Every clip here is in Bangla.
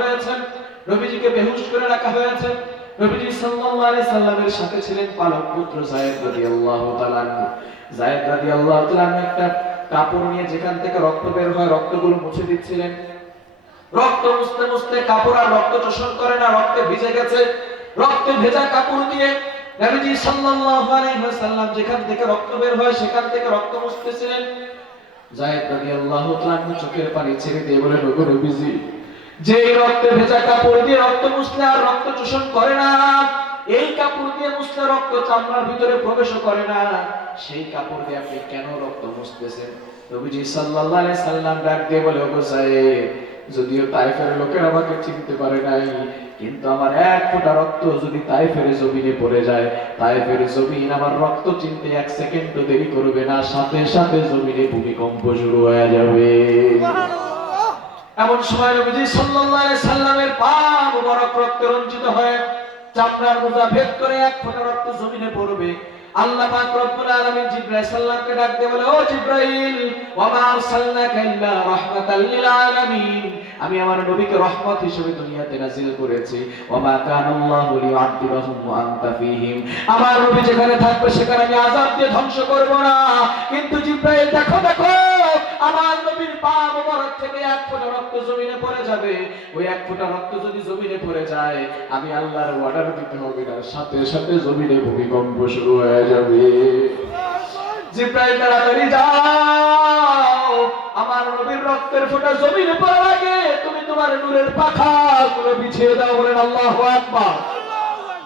হয়েছে, নবীজিকে বেহুশ করে রাখা হয়েছে। নবীজি সাল্লাল্লাহু আলাইহি সাল্লামের সাথে ছিলেন পালক পুত্র যায়েদ রাদিয়াল্লাহু তাআলা যায়েদ রাদিয়াল্লাহু তাআলা একটা কাপড় নিয়ে যেখান থেকে রক্ত বের হয়, রক্তগুলো মুছে দিচ্ছিলেন। রক্ত মুছতে মুছতে কাপড় আর রক্ত শোষণ করে না, রক্তে ভিজে গেছে। রক্তে ভেজা কাপড় দিয়ে নবীজি সাল্লাল্লাহু আলাইহি ওয়াসাল্লাম যেখান থেকে রক্ত বের হয়, সেখান থেকে রক্ত মুছতেছিলেন। যায়েদ রাদিয়াল্লাহু তাআলা চোখের পানি ছেড়ে দিয়ে বলেন নবীজি যে রক্তে ভেজা কাপড় দিয়ে রক্ত মুছলে আর রক্ত শোষণ করে না, এই কাপড় দিয়ে মুছলে রক্ত চামড়ার ভিতরে প্রবেশ করে না, সেই কাপড় দিয়ে আপনি কেন রক্ত মুছতেছেন? নবীজি সাল্লাল্লাহু আলাইহি সাল্লাম ডাক দিয়ে বলে, ওগো সাহেব, যদিও তাইফের লোকের আমাকে চিনতে পারে নাই, কিন্তু আমার এক ফোঁটা রক্ত যদি তাইফের জমিনে পড়ে যায়, তাইফের জমিন আমার রক্ত চিনতে এক সেকেন্ড দেরি করবে না, সাথে সাথে জমিনে ভূমিকম্প শুরু হয়ে যাবে। এমন সময় নবীজি সাল্লাল্লাহু সাল্লামের পা মুবারক রক্তে রঞ্জিত হয়ে চামড়ার মোজা ভেদ করে এক ফোঁটা রক্ত জমিনে পড়বে। আল্লাহ পাক রব্বুল আলামিন সাল্লামকে বলে, ও ওয়া মা আরসালনাকা ইল্লা রাহমাতাল লিল আলামিন? আমি আমার নবীকে রহমত হিসেবে দুনিয়াতে নাজিল করেছি। ওয়া মা কানাল্লাহু ওয়া আনতা ফীহিম? আমার নবী যেখানে থাকবে সেখানে আমি আযাব দিয়ে ধ্বংস করব না। কিন্তু জিবরাইল, দেখো দেখো আমার নবীর পা মোবারক থেকে এক ফোঁটা রক্ত জমিনে পড়ে যাবে। ওই এক ফোঁটা রক্ত যদি জমিনে পড়ে যায়, আমি আল্লাহর অর্ডার দিতে হবে না, সাথে সাথে জমিনে ভূমিকম্প শুরু হয়ে যাবে। জিব্রাইল তাড়াতাড়ি যাও, আমার নবীর রক্তের ফোঁটা জমিনে পড়ার আগে তুমি তোমার নূরের পাখা গুলো বিছিয়ে দাও বলেন আল্লাহু আকবার।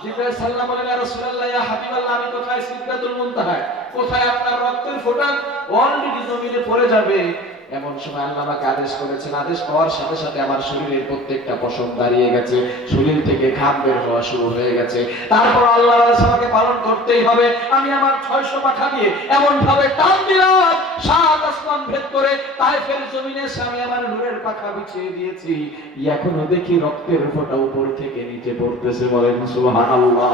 জিব্রাইল সাল্লাম বলেন ইয়া রাসূলুল্লাহ, ইয়া হাবিবাল্লাহ, আমি কোথায় সিদরাতুল মুনতাহা কোথায় আপনার রক্তের ফোঁটা? অলরেডি জমিনে পড়ে যাবে। এমন সময় আল্লাহ আমাকে আদেশ করেছেন, আদেশ পাওয়ার সাথে সাথে আমার শরীরের প্রত্যেকটা পশম দাঁড়িয়ে গেছে, শরীর থেকে ঘাম বের হওয়া শুরু হয়ে গেছে। তারপর আল্লাহ আমাকে পালন করতেই হবে। আমি আমার ছয়শো পাখা দিয়ে এমন ভাবে টান দিলাম, সাত আসমান ভেদ করে তাইফের জমিনে এসে আমি আমার নূরের পাখা বিছিয়ে দিয়েছি। এখনও দেখি রক্তের ফোঁটা উপর থেকে নিচে পড়তেছে বলেন সুবহানাল্লাহ।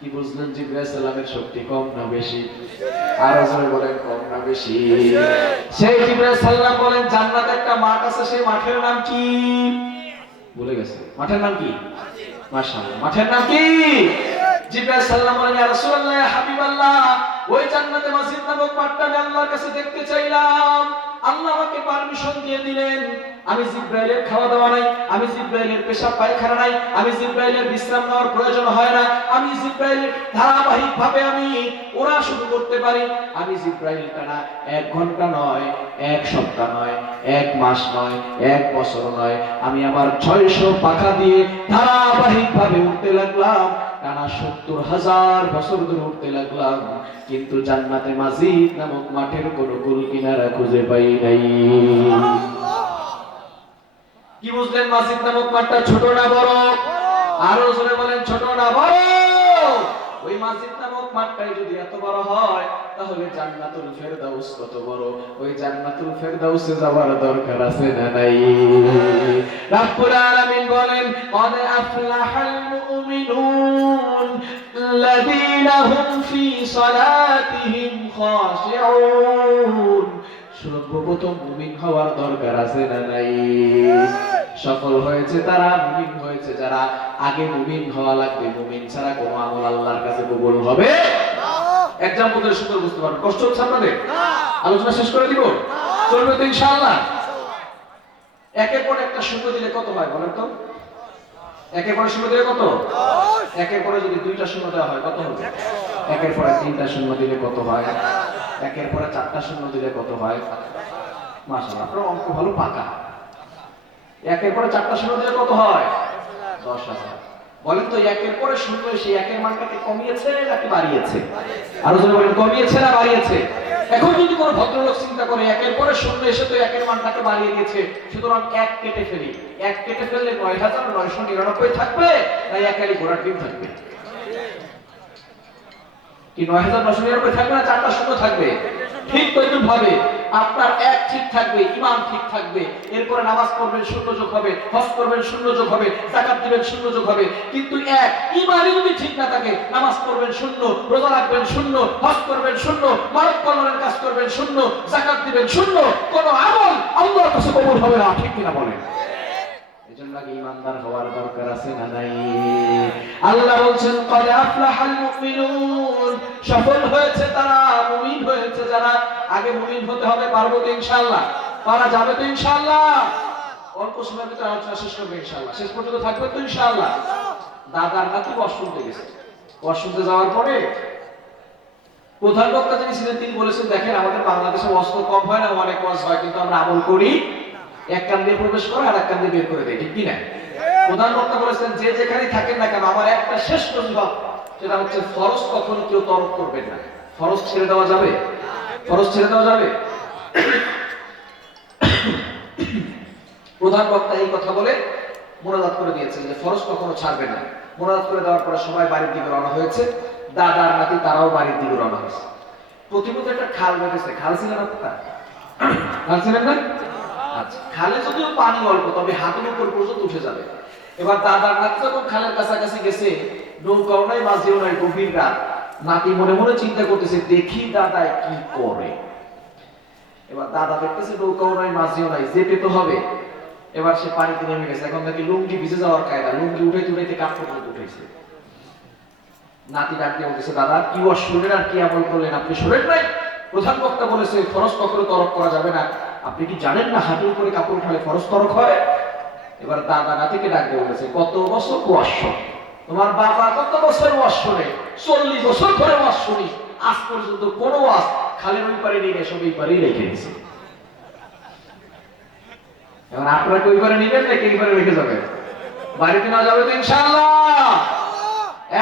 কি বুঝলেন জিব্রাইল সালামের শক্তি কম না বেশি? আরও জোরে বলেন, কম না বেশি? সেই জিব্রাইল সাল্লাম বলেন, জান্নাতে একটা মাঠ আছে, সেই মাঠের নাম কি? ভুলে গেছে। মাঠের নাম কি? মাশাআল্লাহ। মাঠের নাম কি? জিব্রাইল সাল্লাম বলেন, ইয়া রাসূলুল্লাহ হাবিবাল্লাহ, ওই জান্নাতে মসজিদ নামক মাঠটা আমি আল্লাহর কাছে দেখতে চাইলাম। আল্লাহ আমাকে পারমিশন দিয়ে দিলেন আমি জিব্রাইলের খাওয়া দাওয়া নাই, আমি জিব্রাইলের পেশাব পায়খানা নাই, আমি জিব্রাইলের বিশ্রাম নেওয়ার প্রয়োজন হয় না। আমি জিব্রাইলের ধারাবাহিক ভাবে আমি ওরা শুরু করতে পারি। আমি জিব্রাইল টানা এক ঘণ্টা নয়, এক সপ্তাহ নয়, এক মাস নয়, এক বছর নয়। আমি আমার ছয়শো পাখা দিয়ে ধারাবাহিক ভাবে উঠতে লাগলাম, টানা সত্তর হাজার বছর ধরে উঠতে লাগলাম। কিন্তু জান্নাতে মাজিদ নামক মাঠের কোনো কুল কিনারা খুঁজে পাই নাই। কি বুঝলেন মাসিদ নামক মাঠটা ছোট না বড় আরো জোরে বলেন ছোট না বড় ওই মাসিদ নামক মাঠটাই যদি এত বড় হয় তাহলে জান্নাতুল ফেরদাউস কত বড় ওই জান্নাতুল ফেরদাউসে যাওয়ার দরকার আছে না নাই রাব্বুল আলামিন বলেন قد أفلح المؤمنون الذين هم في صلاتهم خاشعون সর্বপ্রথম মুমিন হওয়ার দরকার আছে না নাই? সফল হয়েছে তারা, মুমিন হয়েছে যারা। আগে মুমিন হওয়া লাগবে, মুমিন ছাড়া কোনো আমল আল্লাহর কাছে কবুল হবে এক্সাম্পল দিয়ে সুন্দর বুঝতে পারবেন। কষ্ট হচ্ছে আপনাদের? আলোচনা শেষ করে দিব? চলবে তো ইনশাআল্লাহ। একের পর একটা শূন্য দিলে কত হয় বলেন তো? একের পরে শূন্য দিলে কত? একের পরে যদি দুইটা শূন্য দেওয়া হয়, কত হবে? একের পরে তিনটা শূন্য দিলে কত হয়? একের পরে চারটা শূন্য দিলে কত হয়? আপনার অঙ্ক ভালো পাকা। একের পরে চারটা শূন্য দিলে কত হয়? দশ হাজার। বলেন তো, একের পরে শূন্য একের মানটাকে কমিয়েছে নাকি বাড়িয়েছে? আরও বলেন, কমিয়েছে না বাড়িয়েছে? এখন যদি কোনো ভদ্রলোক চিন্তা করে, একের পরে শূন্য এসে তো একের মানটাকে বাড়িয়ে দিয়েছে, সুতরাং এক কেটে ফেলি। এক কেটে ফেললে নয় হাজার নয়শো নিরানব্বই থাকবে? না এক আলি ঘোড়ার ডিম থাকবে? কি নয় হাজার নয়শো নিরানব্বই থাকবে না? চারটা শূন্য থাকবে। ঠিক তৈরি ভাবে আপনার এক ঠিক থাকবে ইমান ঠিক থাকবে। এরপরে নামাজ পড়বেন, শূন্য যোগ হবে, হজ করবেন, শূন্য যোগ হবে জাকাত দিবেন, শূন্য যোগ হবে। কিন্তু এক, ইমানই যদি ঠিক না থাকে, নামাজ পড়বেন শূন্য, রোজা রাখবেন শূন্য, হজ করবেন শূন্য, মানব কল্যাণের কাজ করবেন শূন্য জাকাত দিবেন শূন্য, কোন আমল আল্লাহর কাছে কবুল হবে না, ঠিক কিনা বলেন? এজন্য ইমানদার হওয়ার দরকার আছে না নাই? আল্লাহ বলছেন, কদ আফলাহাল মুমিনুন। সফল হয়েছে তারা, মুমিন হয়েছে যারা। আগে মুমিন হতে হবে, পারব তো ইনশাআল্লাহ। পারা যাবে তো ইনশাআল্লাহ। অল্প সময়ের ভিতরে আলোচনা শেষ করবে ইনশাআল্লাহ। শেষ পর্যন্ত থাকবে তো ইনশাআল্লাহ। দাদার নাকি ওয়াশরুমে গেছে। ওয়াশরুমে যাওয়ার পরে প্রধান বক্তা যিনি ছিলেন, তিনি বলেছেন, দেখেন, আমাদের বাংলাদেশে অস্ত্র কম হয় না, অনেক ওয়াজ হয়, কিন্তু আমরা আমল করি। এক কান দিয়ে প্রবেশ করে আর এক কান দিয়ে বের করে দেয় ঠিক কি না প্রধান বক্তা বলেছেন, যে যেখানে থাকেন না কেন, আমার একটা শেষ অনুভব সেটা হচ্ছে ফরজ কখনো কেউ তরক করবেন না। ফরজ ছেড়ে দেওয়া যাবে? ফরজ ছেড়ে দেওয়া যাবে? প্রধান বক্তা এই কথা বলে মোনাজাত করে দিয়েছেন যে ফরজ কখনো ছাড়বেন না। মোনাজাত করে দেওয়ার পরে সবাই বাড়ির দিকে রওনা হয়েছে। দাদা আর নাতি তারাও বাড়ির দিকে রওনা হয়েছে। প্রতিমত একটা খাল বেঁধেছে। খাল ছিলেন আপনার? খাল ছিলেন না? আচ্ছা খালে যদিও পানি অল্প, তবে হাতের উপর পর্যন্ত উঠে যাবে। এবার দাদার নাতি যখন খালের কাছাকাছি গেছে নৌকাও নাই মাঝেও নাই গভীর রাত নাতি মনে মনে চিন্তা করতেছে, দেখি দাদায় কি করে? এবার দাদা দেখতেছে নৌকাও নাই মাঝিও নাই, যেতে তো হবে। এবার সে পানিতে নেমে গেছে। এখন নাকি লুঙ্গি ভিজে যাওয়ার কায়দা, লুঙ্গি উঠে তুলাইতে কাপ পর্যন্ত উঠেছে নাতি ডাক দিয়ে বলতেছে, দাদা, কি অশুনেন আর কি আমল করলেন? আপনি শুনেন নাই? প্রধান বক্তা বলেছে, ফরজ কখনো তরক করা যাবে না। আপনি কি জানেন না হাঁটুর করে কাপড় উঠালে ফরজ তরক হয়? এবার দাদা নাতিকে ডাক দিয়ে বলেছে, কত বছর ওয়াশ তোমার বাবা কত বছর ওয়াশ শোনে চল্লিশ বছর ধরে ওয়াশ শুনি আজ পর্যন্ত কোনো ওয়াশ খালের ওই পারে নিয়ে সব এই রেখে কই পারে নিবেন নাকি এই পারে রেখে যাবেন? বাড়িতে না যাবে তো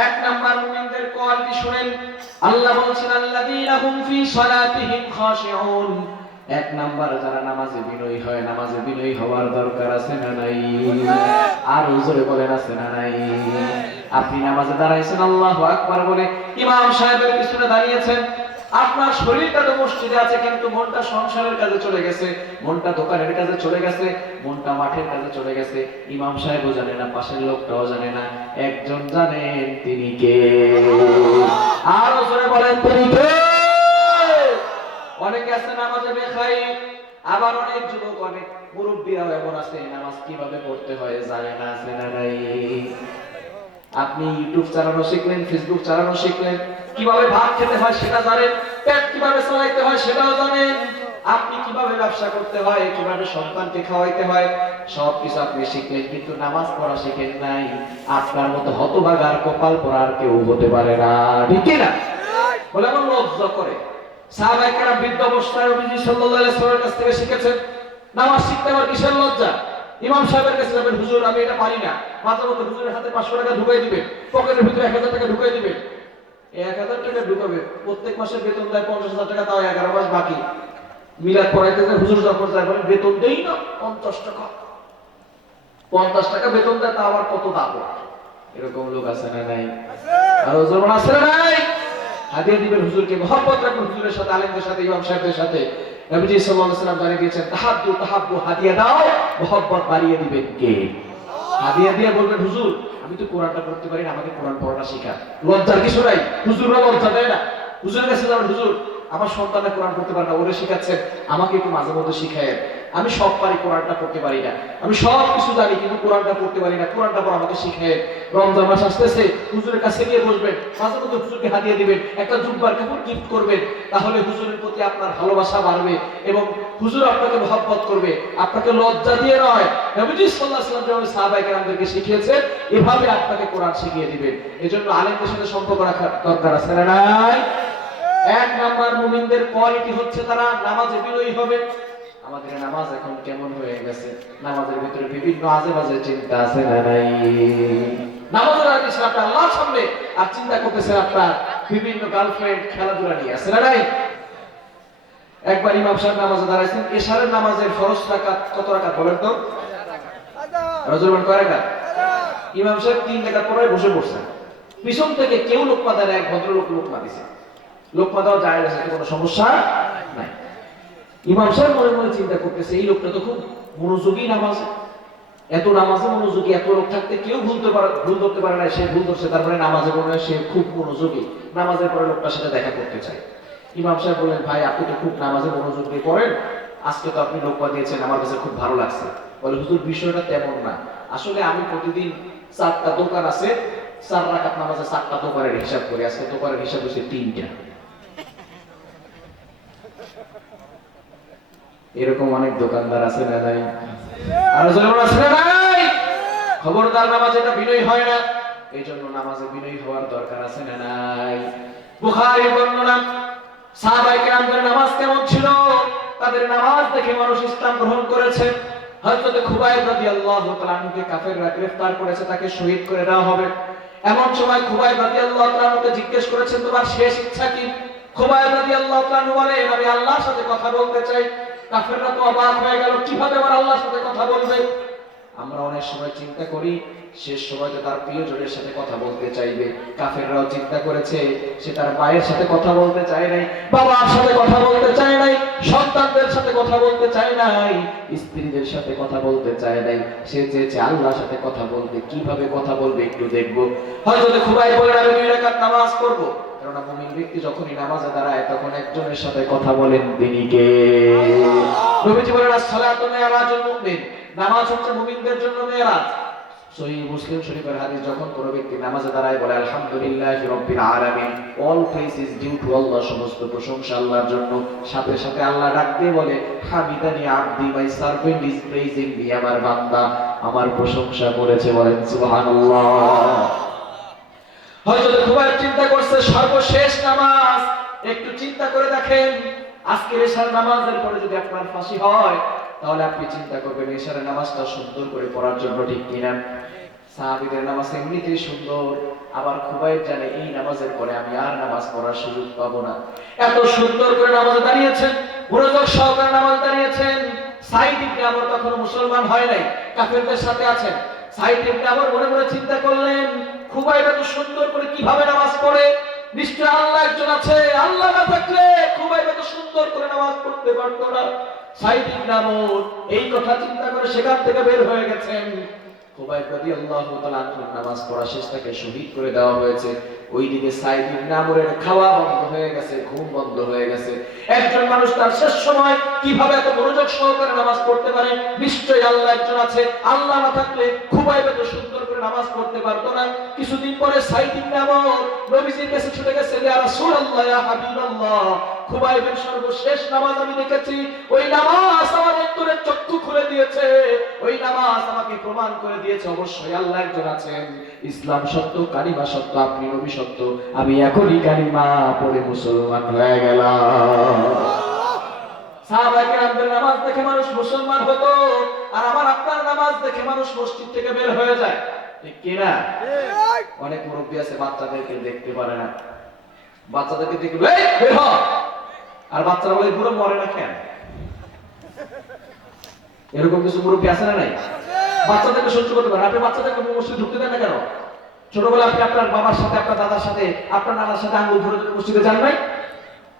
এক নাম্বার মুমিনদের কোয়ালিটি শুনেন। আল্লাহ বলছেন, আল্লাযীনা হুম ফি সালাতিহিম খাশিউন। এক নাম্বার যারা নামাজে বিনয়ী হয়, নামাজে বিনয়ী হওয়ার দরকার আছে না নাই? আর জোরে বলেন, আছে না নাই? আপনি নামাজে দাঁড়াইছেন, আল্লাহু আকবার বলে। ইমাম সাহেবের পিছনে দাঁড়িয়েছেন। আপনার শরীরটা তো মসজিদে আছে, কিন্তু মনটা সংসারের কাজে চলে গেছে। মনটা দোকানের কাজে চলে গেছে, মনটা মাঠের কাজে চলে গেছে। ইমাম সাহেবও জানে না, পাশের লোকটাও জানে না, একজন জানেন তিনি কে? আর জোরে বলেন, তিনি কে? অনেকে আছে নামাজে বেখাই, আবার অনেক যুবক, অনেক মুরব্বীরাও এমন আছে, নামাজ কীভাবে পড়তে হয়, জানে না আছে না নাই। আপনি ইউটিউব চালানো শিখলেন, ফেসবুক চালানো শিখলেন, কীভাবে ভাত খেতে হয় সেটা জানেন, পেট কীভাবে চালাইতে হয় সেটাও জানেন। আপনি কীভাবে ব্যবসা করতে হয়, কীভাবে সন্তানকে খাওয়াইতে হয় সব কিছু আপনি শিখলেন, কিন্তু নামাজ পড়া শিখেন নাই। আপনার মতো হতভাগার কপাল পড়ার কেউ হতে পারে না, ঠিক না বলে আমার লজ্জা করে। সাহাবায়ে বৃদ্ধ অবস্থায় সাল্লাল্লাহু কাছ থেকে শিখেছেন নামাজ শিখতে আমার কিসের লজ্জা। ইমাম সাহেবের কাছে যাবেন হুজুর আমি এটা পারি না। মাঝে মধ্যে হুজুরের হাতে পাঁচশো টাকা ঢুকাই দিবেন পকেটের ভিতরে এক হাজার টাকা ঢুকাই দিবেন। এক হাজার টাকা ঢুকাবে প্রত্যেক মাসে বেতন দেয় পঞ্চাশ হাজার টাকা তাও এগারো মাস বাকি। মিলাদ পড়াইতে যায় হুজুর যখন যায় বলেন বেতন দেই না পঞ্চাশ টাকা। পঞ্চাশ টাকা বেতন দেয় তা আবার কত দাম এরকম লোক আছে না নাই? আর ওজন আছে না নাই? হাদিয়া দিবেন হুজুরকে মহব্বত রাখবেন হুজুরের সাথে, আলেমদের সাথে, ইমাম সাহেবদের সাথে। নবীজি জানিয়ে দিয়েছেন হাদিয়া দাও, মহব্বত বাড়িয়ে দিবেন কে? হাদিয়া দিয়ে বলবেন, হুজুর, আমি তো কোরআনটা পড়তে পারি না, আমাকে কোরআন পড়াটা শেখা লজ্জার কিছু নাই লজ্জা দেয় না। হুজুরের কাছে যাবেন, হুজুর, আমার সন্তানে কোরআন পড়তে পারে না, ওরে শিখাচ্ছেন, আমাকে একটু মাঝে মধ্যে শিখায় আমি সব পারি, কোরআনটা পড়তে পারি না। আমি সব কিছু জানি, কিন্তু কোরআনটা পড়তে পারি না। কোরআনটা পর আমাকে শিখে রমজান মাস আসতেছে, হুজুরের কাছে গিয়ে বসবেন, মাঝে মধ্যে হুজুরকে হাতিয়ে দিবেন, একটা জুব্বার কাপড় গিফট করবেন, তাহলে হুজুরের প্রতি আপনার ভালোবাসা বাড়বে এবং হুজুর আপনাকে মহব্বত করবে। আপনাকে লজ্জা দিয়ে নয়, নবীজি সাল্লাল্লাহু আলাইহি ওয়াসাল্লাম যেভাবে সাহাবায়ে কেরামদেরকে শিখিয়েছেন, এভাবে আপনাকে কোরআন শিখিয়ে দিবেন। এজন্য আলেমদের সাথে সম্পর্ক রাখা দরকার আছে না এক নাম্বার মুমিনদের কোয়ালিটি হচ্ছে তারা নামাজে বিরোধী হবে। আমাদের নামাজ এখন কেমন হয়ে গেছে? নামাজের ভিতরে বিভিন্ন আজে বাজে চিন্তা আছে না নাই? নামাজের আগে আপনার সামনে আর চিন্তা আপনার বিভিন্ন গার্লফ্রেন্ড খেলাধুলা নিয়ে আছে না নাই? একবার ইমাম সাহেব নামাজে দাঁড়াইছেন এশারের নামাজের রাকাত কত রাকাত বলেন তো? কয় রাকাত ইমাম সাহেব তিন রাকাত পরে বসে পড়ছেন। পিছন থেকে কেউ লোকমা দেয় না, এক ভদ্রলোক লোকমা দিছে। লোকমা দেওয়া যায় কোনো সমস্যা নাই। ইমাম সাহেব মনে মনে চিন্তা করতেছে, এই লোকটা তো খুব মনোযোগী নামাজ। এত নামাজে মনোযোগী, এত লোক থাকতে কেউ ভুলতে পারে, ভুল ধরতে পারে না, সে ভুল ধরছে তার মানে নামাজে মনে হয় সে খুব মনোযোগী। নামাজের পরে লোকটার সাথে দেখা করতে চায়। ইমাম সাহেব বললেন, ভাই, আপনি তো খুব নামাজে মনোযোগ দিয়ে পড়েন। আজকে তো আপনি লোকমা দিয়েছেন, আমার কাছে খুব ভালো লাগছে। বলে, হুজুর, বিষয়টা তেমন না। আসলে আমি প্রতিদিন চারটা দোকান আছে, চার রাকাত নামাজে চারটা দোকানের হিসাব করি। আজকে দোকানের হিসাব হচ্ছে তিনটা। এরকম অনেক দোকানদার আছে না নাই? আর জোরে আছে না খবরদার নামাজ এটা বিনয় হয় না। এই জন্য নামাজে বিনয় হওয়ার দরকার আছে না নাই? বুখারী বর্ণনা, সাহাবায়ে কেরামদের নামাজ কেমন ছিল? তাদের নামাজ দেখে মানুষ ইসলাম গ্রহণ করেছে। হযরত খুবাইব রাদিয়াল্লাহু তাআলা আনহুকে কাফেররা গ্রেফতার করেছে, তাকে শহীদ করে দেওয়া হবে। এমন সময় খুবাইব রাদিয়াল্লাহু তাআলা আনহুকে জিজ্ঞেস করেছেন, তোমার শেষ ইচ্ছা কি? খুবাইব রাদিয়াল্লাহু তাআলা বলেন আমি আল্লাহর সাথে কথা বলতে চাই। কাফেররা তো অবাক হয়ে গেল, কীভাবে আমার আল্লাহর সাথে কথা বলবে? আমরা অনেক সময় চিন্তা করি, শেষ সময়তে তার প্রিয়জনের সাথে কথা বলতে চাইবে। কাফেররাও চিন্তা করেছে, সে তার মায়ের সাথে কথা বলতে চায় নাই, বাবার সাথে কথা বলতে চায় নাই, সন্তানদের সাথে কথা বলতে চায় নাই, স্ত্রীদের সাথে কথা বলতে চায় নাই। সে চেয়েছে আল্লাহর সাথে কথা বলতে কীভাবে কথা বলবে একটু দেখব। হয়তো খুবাই বলে আমি দুই রাকাত নামাজ করব কেননা মুমিন ব্যক্তি যখনই নামাজে দাঁড়ায় তখন একজনের সাথে কথা বলেন তিনি কে? নবীজি বলেন as-salatu mi'rajul মুমিন। নামাজ হচ্ছে মুমিনদের জন্য মেরাজ সহিহ মুসলিম শরীফের হাদিস যখন কোন ব্যক্তি নামাজে দাঁড়ায় বলে আলহামদুলিল্লাহি রাব্বিল আলামিন। All praise is due to Allah সমস্ত প্রশংসা আল্লাহর জন্য। সাথে সাথে আল্লাহ ডাক দিয়ে বলে হামিদানি আব্দি my servant is praising me আমার বান্দা আমার প্রশংসা করেছে। বলেন সুবহানাল্লাহ! হয়তো খুবই চিন্তা করছে, সর্বশেষ নামাজ। একটু চিন্তা করে দেখেন, আজকের এশার নামাজের পরে যদি আপনার ফাঁসি হয়, তাহলে আপনি চিন্তা করবেন নামাজটা সুন্দর করে পড়ার জন্য ঠিক কিনা। সাহাবিদের নামাজ এমনিতেই সুন্দর, আবার জানে এই নামাজের পরে আমি আর নামাজ পড়ার সুযোগ পাবো না। এত সুন্দর করে নামাজ দাঁড়িয়েছেন সহকারে নামাজ দাঁড়িয়েছেন। সাইড ইবনে তখন মুসলমান হয় নাই, কাফেরদের সাথে আছেন। সাইড ইবনে মনে মনে চিন্তা করলেন খুবই এত সুন্দর করে কীভাবে নামাজ পড়ে? নিশ্চয় আল্লাহ একজন আছে। আল্লাহ না থাকলে খুবই এত সুন্দর করে নামাজ পড়তে পারতো না। সাইদ ইবনে এই কথা চিন্তা করে সেখান থেকে বের হয়ে গেছেন। খুবাইব দেওয়া হয়েছে। ওইদিকে সাইদ ইবনে আমরের খাওয়া বন্ধ হয়ে গেছে, ঘুম বন্ধ হয়ে গেছে। একজন মানুষ তার শেষ সময় কীভাবে এত মনোযোগ সহকারে নামাজ পড়তে পারে? নিশ্চয়ই আল্লাহ একজন আছে। আল্লাহ না থাকলে খুবাইব এত সুন্দর করে নামাজ পড়তে পারতো না। কিছুদিন পরে সাইদ ইবনে আমর নবীজির কাছে ছুটে গেছে, ইয়া রাসূলুল্লাহ, ইয়া হাবিবাল্লাহ, খুবাইবের সর্বশেষ নামাজ আমি দেখেছি। ওই নামাজ আমার অন্তরের চক্ষু খুলে দিয়েছে। ওই নামাজ আমাকে প্রমাণ করে দিয়েছে, অবশ্যই আল্লাহ একজন আছেন। ইসলাম সত্য, কালিমা সত্য, আপনি নবী সত্য। আমি এখনই কালিমা পড়ে মুসলমান হয়ে গেলাম। সাহাবায়ে কেরামদের নামাজ দেখে মানুষ মুসলমান হতো, আর আমার আপনার নামাজ দেখে মানুষ মসজিদ থেকে বের হয়ে যায়। ঠিক কি না অনেক মুরব্বী আছে বাচ্চাদেরকে দেখতে পারে না। বাচ্চাদেরকে দেখবে! আর বাচ্চারা বলে পুরো মরে না কেন? এরকম কিছু মুরব্বী আছে না নাই? বাচ্চাদেরকে সহ্য করতে পারেন আপনি বাচ্চাদেরকে মসজিদে ঢুকতে দেন না কেন? ছোটবেলা আপনি আপনার বাবার সাথে আপনার দাদার সাথে আপনার নানার সাথে আঙ্গুল ধরে ধরে মসজিদে যান নাই?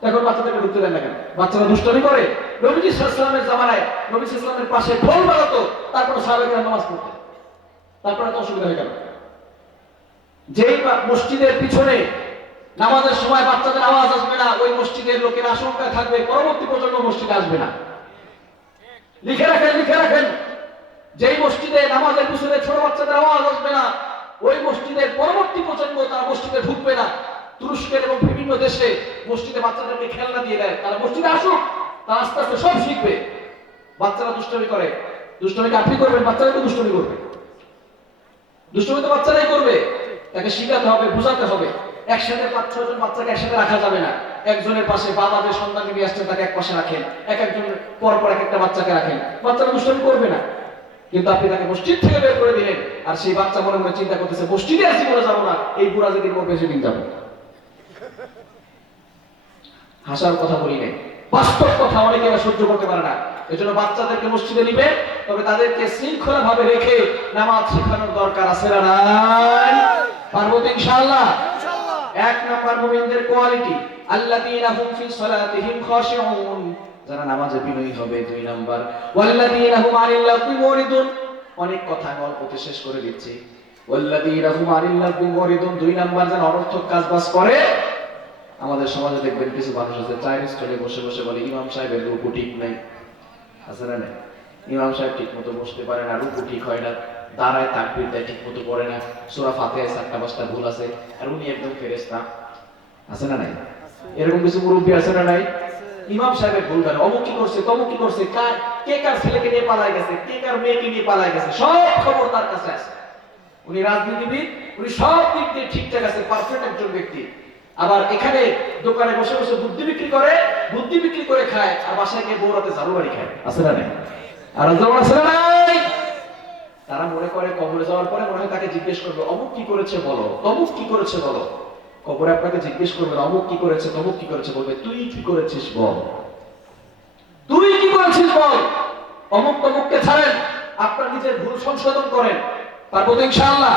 এখন বাচ্চাদেরকে ঢুকতে দেন না কেন? বাচ্চারা দুষ্টমি করে। নবীজি সাল্লামের জামানায় নবী সাল্লামের পাশে ঢোল বাজাতো তারপরে সাহাবেরা নামাজ পড়তে তারপরে এত অসুবিধা হয়ে গেল। যেই মসজিদের পিছনে নামাজের সময় বাচ্চাদের আওয়াজ আসবে না, ওই মসজিদের লোকের আশঙ্কায় থাকবে, পরবর্তী প্রজন্ম মসজিদে আসবে না। লিখে রাখেন লিখে রাখেন। যেই মসজিদে নামাজের পিছনে ছোট বাচ্চাদের আওয়াজ আসবে না, ওই মসজিদের পরবর্তী প্রজন্ম তারা মসজিদে ঢুকবে না। তুরস্কের এবং বিভিন্ন দেশে মসজিদে বাচ্চাদেরকে খেলনা দিয়ে দেয়। তারা মসজিদে আসুক, তারা আস্তে আস্তে সব শিখবে। বাচ্চারা দুষ্টমি করে। দুষ্টমিকে আপনি করবেন বাচ্চারা তো দুষ্টমি করবে। দুষ্টমি তো বাচ্চারাই করবে। তাকে শিখাতে হবে, বোঝাতে হবে। একসাথে পাঁচ, ছয় জন বাচ্চাকে একসাথে রাখা যাবে না। একজনের পাশে বাবা যে সন্তানকে নিয়ে আসছেন তাকে এক পাশে রাখেন। এক একজন পর পর এক একটা বাচ্চাকে রাখেন। বাচ্চারা দুষ্টমি করবে না। কিন্তু আপনি তাকে মসজিদ থেকে বের করে দিলেন, আর সেই বাচ্চা মনে মনে চিন্তা করতেছে, মসজিদে আর জীবনে যাব না, এই বুড়া যেদিন মরবে সেদিন যাব। হাসার কথা বলি নাই। বাস্তব কথা অনেকে সহ্য করতে পারে না। এজন্য বাচ্চাদেরকে মসজিদে নিবে তবে তাদেরকে শৃঙ্খলা ভাবে রেখে নামাজ শেখানোর দরকার আছে না নাই? পারব ইনশাআল্লাহ? এক নাম্বার মুমিনদের কোয়ালিটি আল্লাযীনা হুম ফি সালাতিহিম খাশিউন। যারা নামাজে বিনয়ী হবে দুই নাম্বার। ওয়াল্লাযীনা হুম আনিল লাগবি মুরিদুন। অনেক কথা আমি অল্পতে শেষ করে দিচ্ছি। ওয়াল্লাযীনা হুম আনিল লাগবি মুরিদুন দুই নাম্বার যারা অনর্থক কাজ বাজ করে। আমাদের সমাজে দেখবেন কিছু মানুষ আছে চায়ের স্টলে বসে বসে বলে ইমাম সাহেবের ঠিক নাই। না ইমাম সাহেব ঠিক মতো বসতে পারে না, রুকু ঠিক হয় না, দাঁড়ায় তাকবির দেয় ঠিক মতো পড়ে না, সুরা ফাতে চারটা পাঁচটা ভুল আছে, আর উনি একদম আছে না নাই? এরকম কিছু মুরব্বী আছে না নাই? ইমাম সাহেবের ভুল করে অমুক কি করছে, তমুক কি করছে, কার কে কার ছেলেকে নিয়ে পালায় গেছে, কে কার মেয়েকে নিয়ে পালায় গেছে, সব খবর তার কাছে আছে। উনি রাজনীতিবিদ, উনি সব দিক দিয়ে ঠিকঠাক আছে পারফেক্ট একজন ব্যক্তি। আবার এখানে দোকানে বসে বসে বুদ্ধি বিক্রি করে, বুদ্ধি বিক্রি করে খায়, আর বাসায় গিয়ে বউরাতে ঝাড়ু বাড়ি খায়। আছে না নাই? আর আছে না তারা মনে করে কবরে যাওয়ার পরে মনে হয় তাকে জিজ্ঞেস করবে, অমুক কি করেছে বলো? তমুক কি করেছে বলো? কবরে আপনাকে জিজ্ঞেস করবে, অমুক কি করেছে? তমুক কি করেছে? বলবে, তুই কি করেছিস বল? তুই কি করেছিস বল? অমুক তমুককে ছাড়েন, আপনার নিজের ভুল সংশোধন করেন। তারপর ইনশাআল্লাহ?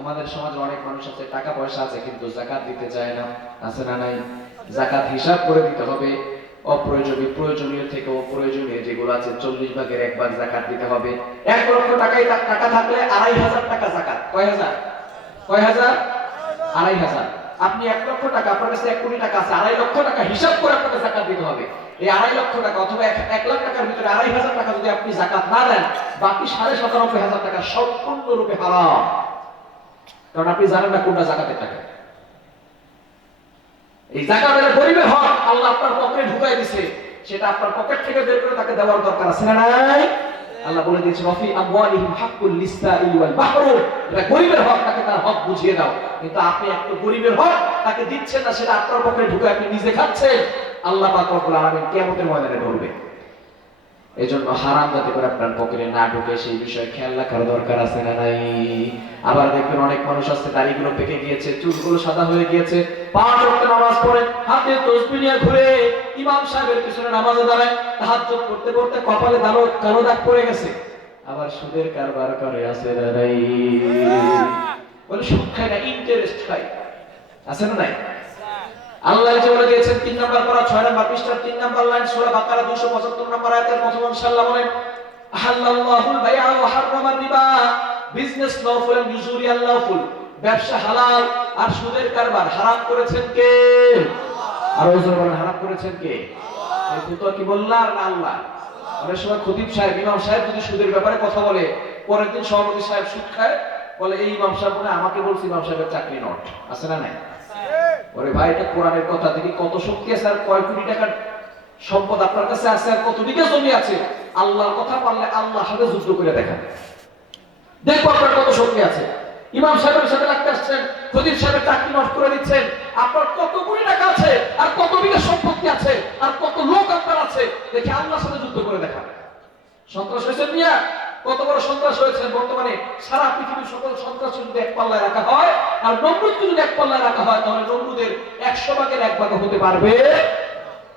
আমাদের সমাজে অনেক মানুষ আছে, টাকা পয়সা আছে, কিন্তু যাকাত দিতে চায় না, আছে না নাই? যাকাত হিসাব করে দিতে হবে, অপ্রয়োজনীয়, প্রয়োজনীয় থেকে অপ্রয়োজনীয় যেগুলো আছে, চল্লিশ ভাগের এক ভাগ জাকাত দিতে হবে। এক লক্ষ টাকা থাকলে আড়াই হাজার টাকা জাকাত। কয় হাজার? কয় হাজার? আড়াই হাজার। আপনি এক লক্ষ টাকা, আপনার কাছে এক কোটি টাকা আছে, আড়াই লক্ষ টাকা হিসাব করে আপনাকে জাকাত দিতে হবে। এই আড়াই লক্ষ টাকা অথবা এক লাখ টাকার ভিতরে আড়াই হাজার টাকা যদি আপনি জাকাত না দেন, বাকি সাড়ে সাতানব্বই হাজার টাকা সম্পূর্ণরূপে হারাম। কারণ আপনি জানেন না কোনটা জাকাতের টাকা এই জাকাতের গরিবের হক, আল্লাহ আপনার পকেটে ঢুকাই দিছে। সেটা আপনার পকেট থেকে বের করে তাকে দেওয়ার দরকার আছে না নাই? আল্লাহ বলে দিয়েছেন রফি আমওয়ালিহিম হাক্কুল লিসাইল ওয়াল মাহরুম এটা গরিবের হক, তাকে তার হক বুঝিয়ে দাও। কিন্তু আপনি একটা গরিবের হক, তাকে দিচ্ছেন না, সেটা আপনার পকেটে ঢুকে আপনি নিজে খাচ্ছেন। আল্লাহ পাক রব্বুল আলামিন কিয়ামতের ময়দানে ধরবে এজন্য হারাম যাতে করে আপনার পকেটে না ঢুকে, সেই বিষয়ে খেয়াল রাখার দরকার আছে না নাই? আবার দেখবেন অনেক মানুষ আছে, দাড়িগুলো পেকে গিয়েছে, চুলগুলো সাদা হয়ে গিয়েছে পাঁচ ওয়াক্ত নামাজ পড়ে, হাতে তসবিহ নিয়ে ঘুরে ইমাম সাহেবের পিছনে নামাজে দাঁড়ায়, তাহাজ্জুদ করতে করতে কপালে কালো কালো দাগ পড়ে গেছে। আবার সুদের কারবার করে, আছে না নাই? বলে, সুদ খায় না ইন্টারেস্ট খায়। আছে না নাই? আল্লাহ যে বলে দিয়েছেন, তিন নাম্বার পারা, ছয় নাম্বার পৃষ্ঠার তিন নাম্বার লাইন, সূরা বাকারা 275 নাম্বার আয়াতের প্রথম ইনশাআল্লাহ বলেন আহাল্লাল্লাহুল বাইআ ওয়া হাররামার রিবা। বিজনেস লফুল ইউজুরি আল্লাহফুল ব্যবসা হালাল আর কে? সময় সাহেব যদি সুদের ব্যাপারে কথা বলে, পরের দিন সভাপতি সাহেব সুদ খায়, বলে, এই ইমাম সাহেব আমাকে বলছি ইমাম সাহেবের চাকরি নট আছে না নাই? ওরে ভাই, এটা কোরআনের কথা। দেখি কত শক্তি আছে আর কয় কোটি টাকার সম্পদ আপনার কাছে আছে আর কত বিঘা জমি আছে। আল্লাহর কথা পারলে আল্লাহ সাথে যুদ্ধ করে দেখান। দেখব আপনার কত শক্তি আছে। ইমাম সাহেবের সাথে লাগতে আসছেন, খদির সাহেবের চাকরি নষ্ট করে দিচ্ছেন। আপনার কত কোটি টাকা আছে আর কত বিঘা সম্পত্তি আছে আর কত লোক আপনার আছে। দেখে আল্লাহর সাথে যুদ্ধ করে দেখান। সন্ত্রাস হয়েছেন মিয়া কত বড় সন্ত্রাস হয়েছে বর্তমানে সারা পৃথিবীর সকল সন্ত্রাস যদি এক পাল্লায় রাখা হয়, আর নমরুদকে যদি এক পাল্লায় রাখা হয়, তাহলে নমরুদের একশো ভাগের এক ভাগ হতে পারবে।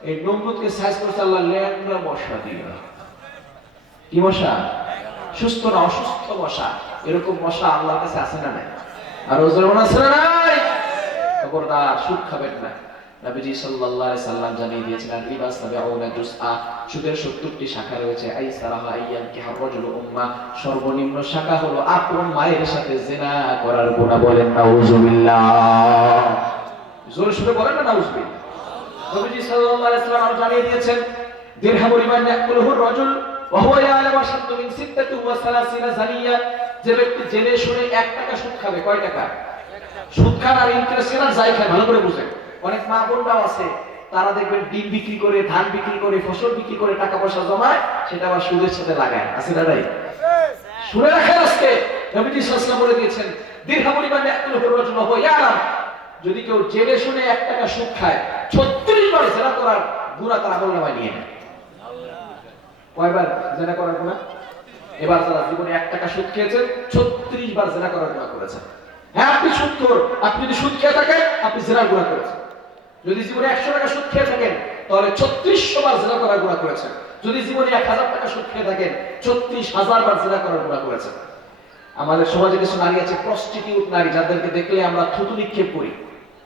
এই নমরুদকে সাইজ করেছে আল্লাহ ল্যাংরা মশা দিয়ে। কি মশা? সুস্থ না অসুস্থ মশা? এরকম মশা আল্লাহর কাছে আছে না নাই? আর ওজন আছে না নাই? সুদ খাবেন না। নবীজি সাল্লাল্লাহু সাল্লাম জানিয়ে দিয়েছিলেন সুদের 70টি শাখা রয়েছে। আই কি উম্মাহ সর্বনিম্ন শাখা হলো আপন মায়ের সাথে জিনা করার গুনাহ। বলেন নাউজুবিল্লাহ সুরে বলেন না নাউজুবিল্লাহ নবীজি সাল্লাল্লাহু আলাইহি সাল্লাম জানিয়ে দিয়েছেন দিরহামু রাজুল ওয়া হুয়া মিন ওয়া সালাসিনা জানিয়া যে ব্যক্তি জেনে শুনে এক টাকা সুদ খাবে, কয় টাকা? সুদ খান আর ইন্টারেস্ট আর যাই খায় ভালো করে বুঝেন। অনেক মা বোনরাও আছে, তারা দেখবেন ডিম বিক্রি করে, ধান বিক্রি করে, ফসল বিক্রি করে টাকা পয়সা জমায়, সেটা আবার সুদের সাথে লাগায়। আছে নাই? শুনে রাখেন আজকে নবীজি বলে দিয়েছেন হুয়া যদি কেউ শুনে এক টাকা সুদ খায় 36 বার করার তার নিয়ে নেয়। কয়বার করার গুনাহ? এবার যারা জীবনে এক টাকা সুদ খেয়েছেন 36 বার জেনা করার গুনাহ করেছেন। হ্যাঁ আপনি সুদ কর আপনি যদি সুদ খেয়ে থাকেন, আপনি জেনার গুনাহ করেছেন। যদি জীবনে 100 টাকা সুদ খেয়ে থাকেন, তাহলে 3600 বার জেনা করার গুণা করেছেন। যদি জীবনে এক হাজার টাকা সুদ খেয়ে থাকেন, ছত্রিশ হাজার বার জেনা করার গুণা করেছেন। আমাদের সমাজে কিছু নারী আছে প্রস্টিটিউট নারী, যাদেরকে দেখলে আমরা থুতু নিক্ষেপ করি।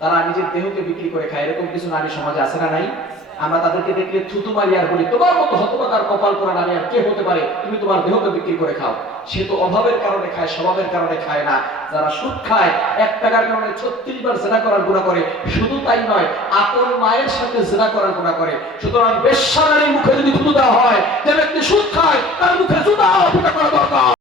তারা নিজের দেহকে বিক্রি করে খায়, এরকম কিছু নারী সমাজে আছে না নাই? আমরা তাদেরকে দেখলে থুতু মারি আর বলি, তোমার মতো হতবাকার কপাল করা নারী আর কে হতে পারে? তুমি তোমার দেহকে বিক্রি করে খাও। সে তো অভাবের কারণে খায়, স্বভাবের কারণে খায় না। যারা সুদ খায়, এক টাকার কারণে ছত্রিশ বার জেনা করার গুণা করে। শুধু তাই নয়, আপন মায়ের সাথে জেনা করার গুণা করে। সুতরাং বেশ্যানারীর মুখে যদি থুতু দেওয়া হয়, যে ব্যক্তি সুদ খায়, তার মুখে জুতা পিটা করা দরকার।